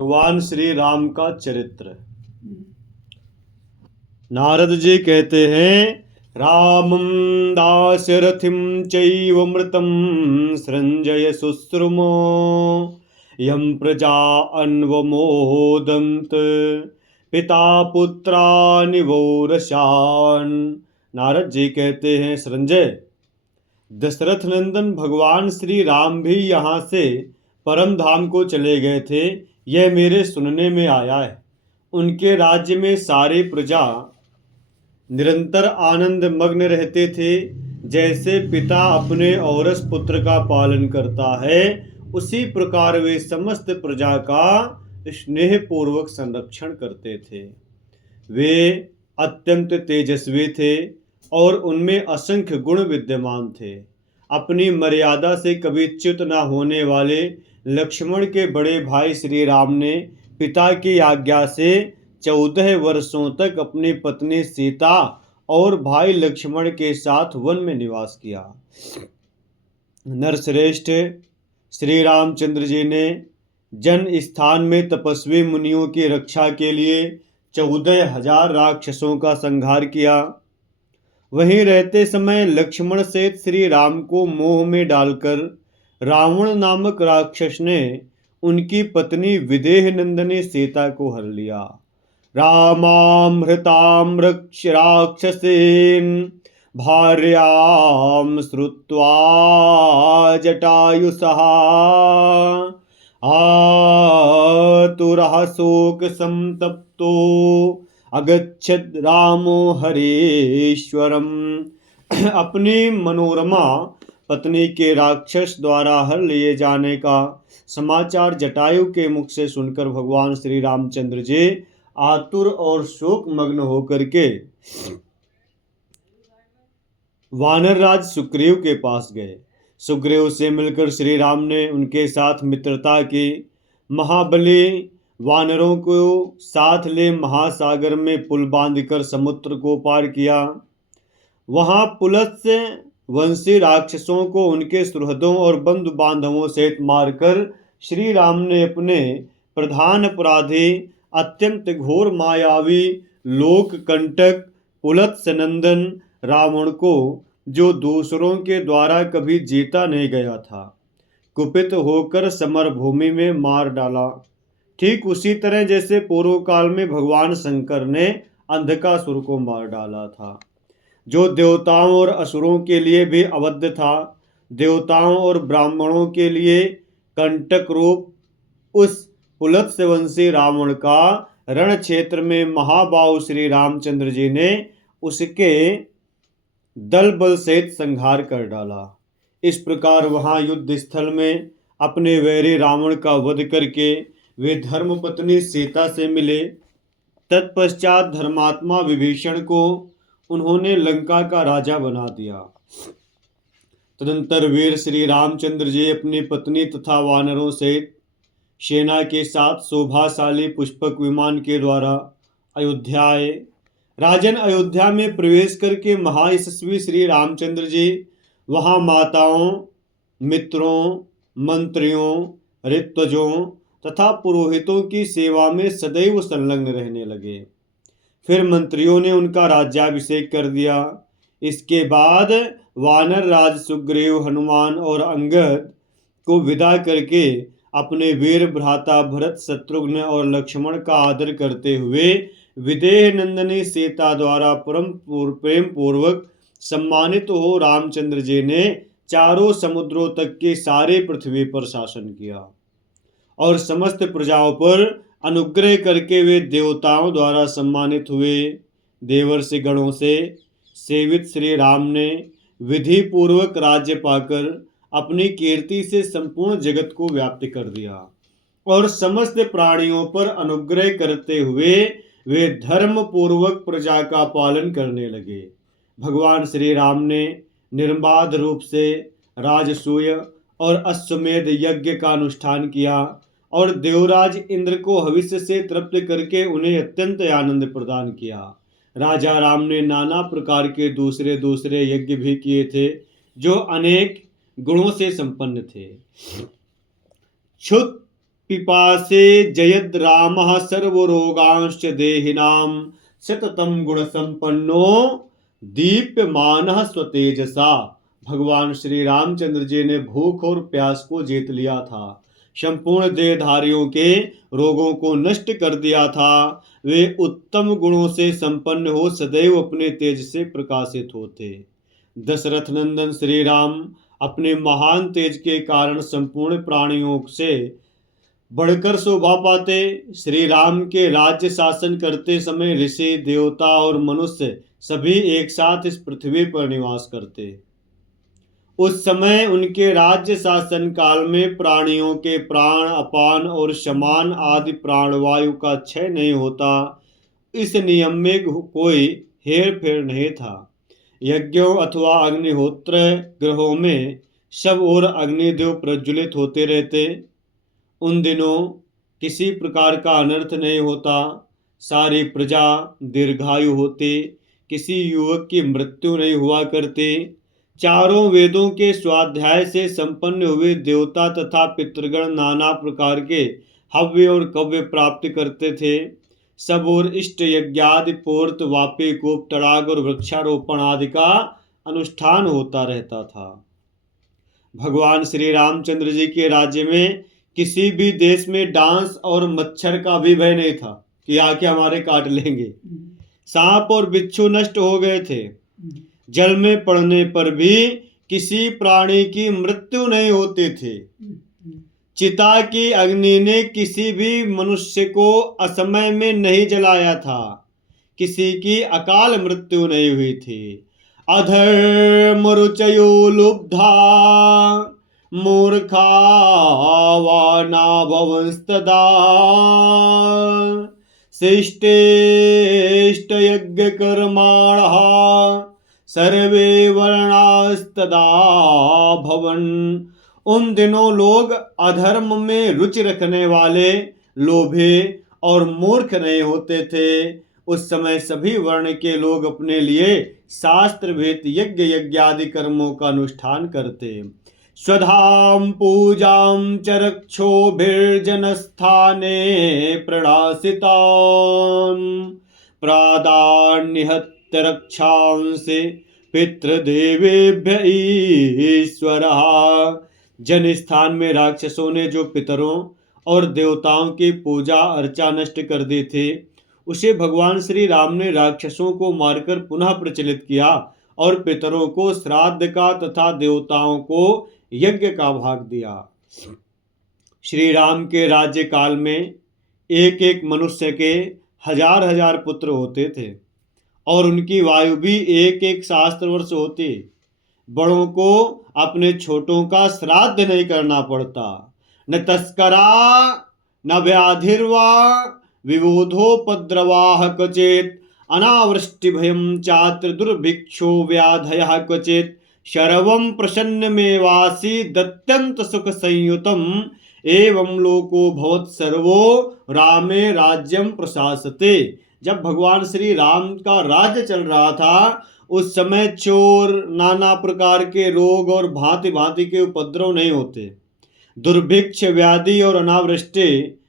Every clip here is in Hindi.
भगवान श्री राम का चरित्र। नारद जी कहते हैं, रामं दाशरथिं चैवमृतं सृंजय शुश्रुमो यं प्रजा अन्वमोदन्त पिता पुत्रानिवोरशान। नारद जी कहते हैं, संजय, दशरथ नंदन भगवान श्री राम भी यहाँ से परम धाम को चले गए थे, यह मेरे सुनने में आया है। उनके राज्य में सारी प्रजा निरंतर आनंद मग्न रहते थे। जैसे पिता अपने औरस पुत्र का पालन करता है, उसी प्रकार वे समस्त प्रजा का स्नेह पूर्वक संरक्षण करते थे। वे अत्यंत तेजस्वी थे और उनमें असंख्य गुण विद्यमान थे। अपनी मर्यादा से कभी च्युत न होने वाले लक्ष्मण के बड़े भाई श्री राम ने पिता की आज्ञा से 14 वर्षों तक अपनी पत्नी सीता और भाई लक्ष्मण के साथ वन में निवास किया। नरश्रेष्ठ श्री रामचंद्र जी ने जन स्थान में तपस्वी मुनियों की रक्षा के लिए 14,000 राक्षसों का संहार किया। वहीं रहते समय लक्ष्मण सहित श्री राम को मोह में डालकर रावण नामक राक्षस ने उनकी पत्नी विदेह नंदनी सीता को हर लिया। रामामृतां राक्षसेन भार्यां श्रुत्वा जटायुषः आतुरः शोक संतप्तो अगच्छद रामो हरेश्वरम। अपनी मनोरमा पत्नी के राक्षस द्वारा हर लिए जाने का समाचार जटायु के मुख से सुनकर भगवान श्री रामचंद्र जी आतुर और शोक मग्न होकर के वानर राज सुग्रीव के पास गए। सुग्रीव से मिलकर श्री राम ने उनके साथ मित्रता की। महाबली वानरों को साथ ले महासागर में पुल बांधकर समुद्र को पार किया। वहां पुलत्स्य वंशी राक्षसों को उनके सुहृदों और बंधु बांधवों सहित मारकर श्री राम ने अपने प्रधान अपराधी अत्यंत घोर मायावी लोक कंटक पुलत्स्य नंदन रावण को, जो दूसरों के द्वारा कभी जीता नहीं गया था, कुपित होकर समर भूमि में मार डाला। ठीक उसी तरह जैसे पूर्व काल में भगवान शंकर ने अंधकासुर को मार डाला था, जो देवताओं और असुरों के लिए भी अवध्य था। देवताओं और ब्राह्मणों के लिए कंटक रूप उस पुलत्स्यवंशी रावण का रण क्षेत्र में महाबाहु श्री रामचंद्र जी ने उसके दल बल सहित संहार कर डाला। इस प्रकार वहां युद्ध स्थल में अपने वैरी रावण का वध करके वे धर्मपत्नी सीता से मिले। तत्पश्चात धर्मात्मा विभीषण को उन्होंने लंका का राजा बना दिया। तदंतर वीर श्री रामचंद्र जी अपनी पत्नी तथा वानरों सहित सेना के साथ शोभाशाली पुष्पक विमान के द्वारा अयोध्या आए। राजन, अयोध्या में प्रवेश करके महायशस्वी श्री रामचंद्र जी वहां माताओं, मित्रों, मंत्रियों, ऋत्वजों तथा पुरोहितों की सेवा में सदैव संलग्न रहने लगे। फिर मंत्रियों ने उनका राज्याभिषेक कर दिया। इसके बाद वानर राज सुग्रीव, हनुमान और अंगद को विदा करके अपने वीर भ्राता भरत, शत्रुघ्न और लक्ष्मण का आदर करते हुए विदेह नंदनी सीता द्वारा प्रेम पूर्वक सम्मानित हो रामचंद्र जी ने चारों समुद्रों तक की सारी पृथ्वी पर शासन किया और समस्त प्रजाओं पर अनुग्रह करके वे देवताओं द्वारा सम्मानित हुए। देवर्षि गणों से सेवित श्री राम ने विधि पूर्वक राज्य पाकर अपनी कीर्ति से संपूर्ण जगत को व्याप्त कर दिया और समस्त प्राणियों पर अनुग्रह करते हुए वे धर्म पूर्वक प्रजा का पालन करने लगे। भगवान श्री राम ने निर्बाध रूप से राजसूय और अश्वमेध यज्ञ का अनुष्ठान किया और देवराज इंद्र को हविष्य से तृप्त करके उन्हें अत्यंत आनंद प्रदान किया। राजा राम ने नाना प्रकार के दूसरे दूसरे यज्ञ भी किए थे, जो अनेक गुणों से संपन्न थे। क्षुत पिपासे जयद रामः सर्वरोगांश्च देहिनां सततं गुणसंपन्नो दीप्यमानः स्वतेजसा। भगवान श्री रामचंद्र जी ने भूख और प्यास को जीत लिया था, संपूर्ण देहधारियों के रोगों को नष्ट कर दिया था। वे उत्तम गुणों से संपन्न हो सदैव अपने तेज से प्रकाशित होते। दशरथ नंदन श्री राम अपने महान तेज के कारण संपूर्ण प्राणियों से बढ़कर शोभा पाते। श्री राम के राज्य शासन करते समय ऋषि, देवता और मनुष्य सभी एक साथ इस पृथ्वी पर निवास करते। उस समय उनके राज्य शासन काल में प्राणियों के प्राण, अपान और शमान आदि प्राणवायु का क्षय नहीं होता। इस नियम में कोई हेर फेर नहीं था। यज्ञों अथवा अग्निहोत्र ग्रहों में सब और अग्निदेव प्रज्वलित होते रहते। उन दिनों किसी प्रकार का अनर्थ नहीं होता। सारी प्रजा दीर्घायु होती। किसी युवक की मृत्यु नहीं हुआ करती। चारों वेदों के स्वाध्याय से संपन्न हुए देवता तथा पितृगण नाना प्रकार के हव्य और कव्य प्राप्त करते थे। सब और इष्ट यज्ञादि पूर्त, वापी, कूप, तड़ाग और वृक्षारोपण आदि का अनुष्ठान होता रहता था। भगवान श्री रामचंद्र जी के राज्य में किसी भी देश में डांस और मच्छर का भी भय नहीं था कि आके हमारे काट लेंगे। सांप और बिच्छू नष्ट हो गए थे। जल में पड़ने पर भी किसी प्राणी की मृत्यु नहीं होती थी। चिता की अग्नि ने किसी भी मनुष्य को असमय में नहीं जलाया था। किसी की अकाल मृत्यु नहीं हुई थी। अधर्म रुचयो लुब्धा मूर्खा वाना भवंस्तदा शिष्टेष्ट यज्ञ कर्माणः सर्वे वर्णास्तदा भवन। उन दिनों लोग अधर्म में रुचि रखने वाले, लोभे और मूर्ख नहीं होते थे। उस समय सभी वर्ण के लोग अपने लिए शास्त्र भेद यज्ञ यज्ञादि कर्मों का अनुष्ठान करते। स्वधाम पूजाम च रक्षोभिर्जनस्थाने प्रणासिताम प्रादान्यहत्य रक्षांसि पितृदेवेभ्य ईश्वरः। जन स्थान में राक्षसों ने जो पितरों और देवताओं की पूजा अर्चा नष्ट कर दी थी, उसे भगवान श्री राम ने राक्षसों को मारकर पुनः प्रचलित किया और पितरों को श्राद्ध का तथा देवताओं को यज्ञ का भाग दिया। श्री राम के राज्य काल में एक एक मनुष्य के हजार हजार पुत्र होते थे और उनकी वायु भी एक एक शास्त्र वर्ष होती। बड़ों को अपने छोटों का श्राद्ध नहीं करना पड़ता। न तस्करा न व्याधिर्वा विबोधोपद्रवाः क्वचित् अनावृष्टि भयं चात्र दुर्भिक्षो व्याधयः क्वचित् शर्वं प्रसन्नमेवासि दत्यंत सुख संयुतम् एवं लोको भवत् सर्वो रामे राज्यं प्रशासते। जब भगवान श्री राम का राज्य चल रहा था, उस समय चोर, नाना प्रकार के रोग और भांति भांति के उपद्रव नहीं होते। दुर्भिक्ष, व्याधि और अनावृष्टि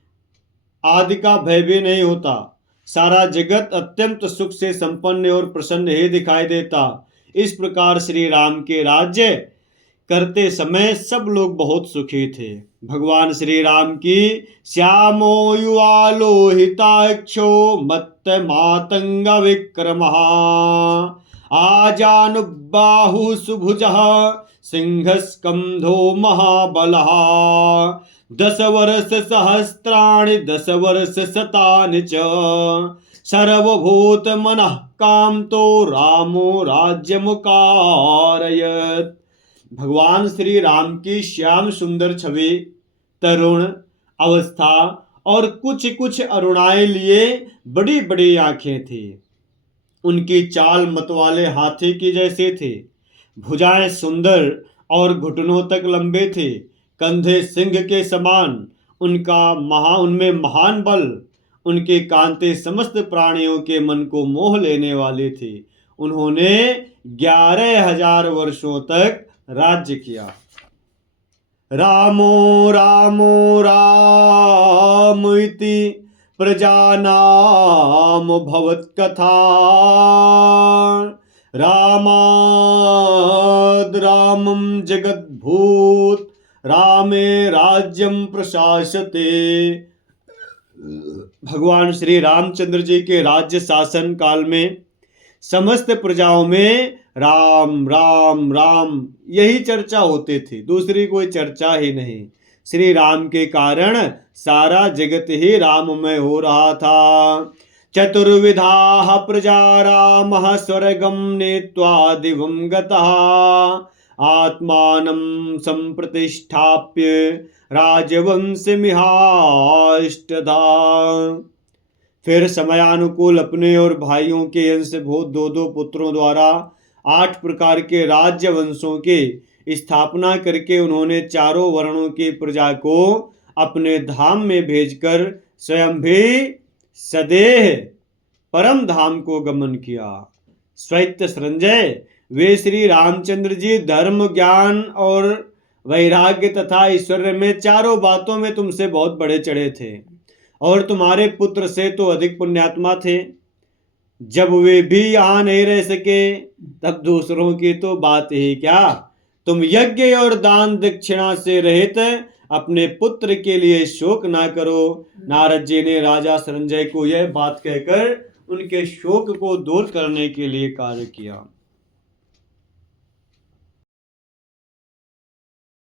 आदि का भय भी नहीं होता। सारा जगत अत्यंत सुख से संपन्न और प्रसन्न ही दिखाई देता। इस प्रकार श्री राम के राज्य करते समय सब लोग बहुत सुखी थे। भगवान श्री राम की श्यामो युवा लोहिताक्षो मत्त मातंग विक्रमः आजानुबाहु सुभुजः सिंहस्कंधो महाबलः 10 वर्ष सहस्राणि 10 वर्ष शतानि च सर्वभूत मनः कामतो रामो राज्यमुकारयत्। भगवान श्री राम की श्याम सुंदर छवि, तरुण अवस्था और कुछ कुछ अरुणाएं लिए बड़ी बड़ी आंखें थी। उनकी चाल मतवाले हाथी की जैसे थे। भुजाएं सुंदर और घुटनों तक लंबे थे। कंधे सिंह के समान। उनमें महान बल। उनके कांते समस्त प्राणियों के मन को मोह लेने वाले थे। उन्होंने 11,000 वर्षों तक राज्य किया। रामो रामो रामइति प्रजानाम भवत्कथा रामाद् रामं जगद्भूत रामे राज्यं प्रशासते। भगवान श्री रामचंद्र जी के राज्य शासन काल में समस्त प्रजाओं में राम राम राम यही चर्चा होती थी, दूसरी कोई चर्चा ही नहीं। श्री राम के कारण सारा जगत ही राममय हो रहा था। चतुर्विधा प्रजा राम स्वर्गम नीत्वा दिवं गतः आत्मानं संप्रतिष्ठाप्य राजवंशमिहाष्टधा। फिर समयानुकूल अपने और भाइयों के अंशभूत दो दो पुत्रों द्वारा 8 प्रकार के राज्य वंशों की स्थापना करके उन्होंने चारों वर्णों की प्रजा को अपने धाम में भेजकर स्वयं भी सदेह परम धाम को गमन किया। स्वैत्य संजय, वे श्री रामचंद्र जी धर्म ज्ञान और वैराग्य तथा ऐश्वर्य में चारों बातों में तुमसे बहुत बड़े चढ़े थे और तुम्हारे पुत्र से तो अधिक पुण्यात्मा थे। जब वे भी यहाँ नहीं रह सके तब दूसरों की तो बात ही क्या। तुम यज्ञ और दान दक्षिणा से रहित अपने पुत्र के लिए शोक ना करो। नारद जी ने राजा संजय को यह बात कहकर उनके शोक को दूर करने के लिए कार्य किया।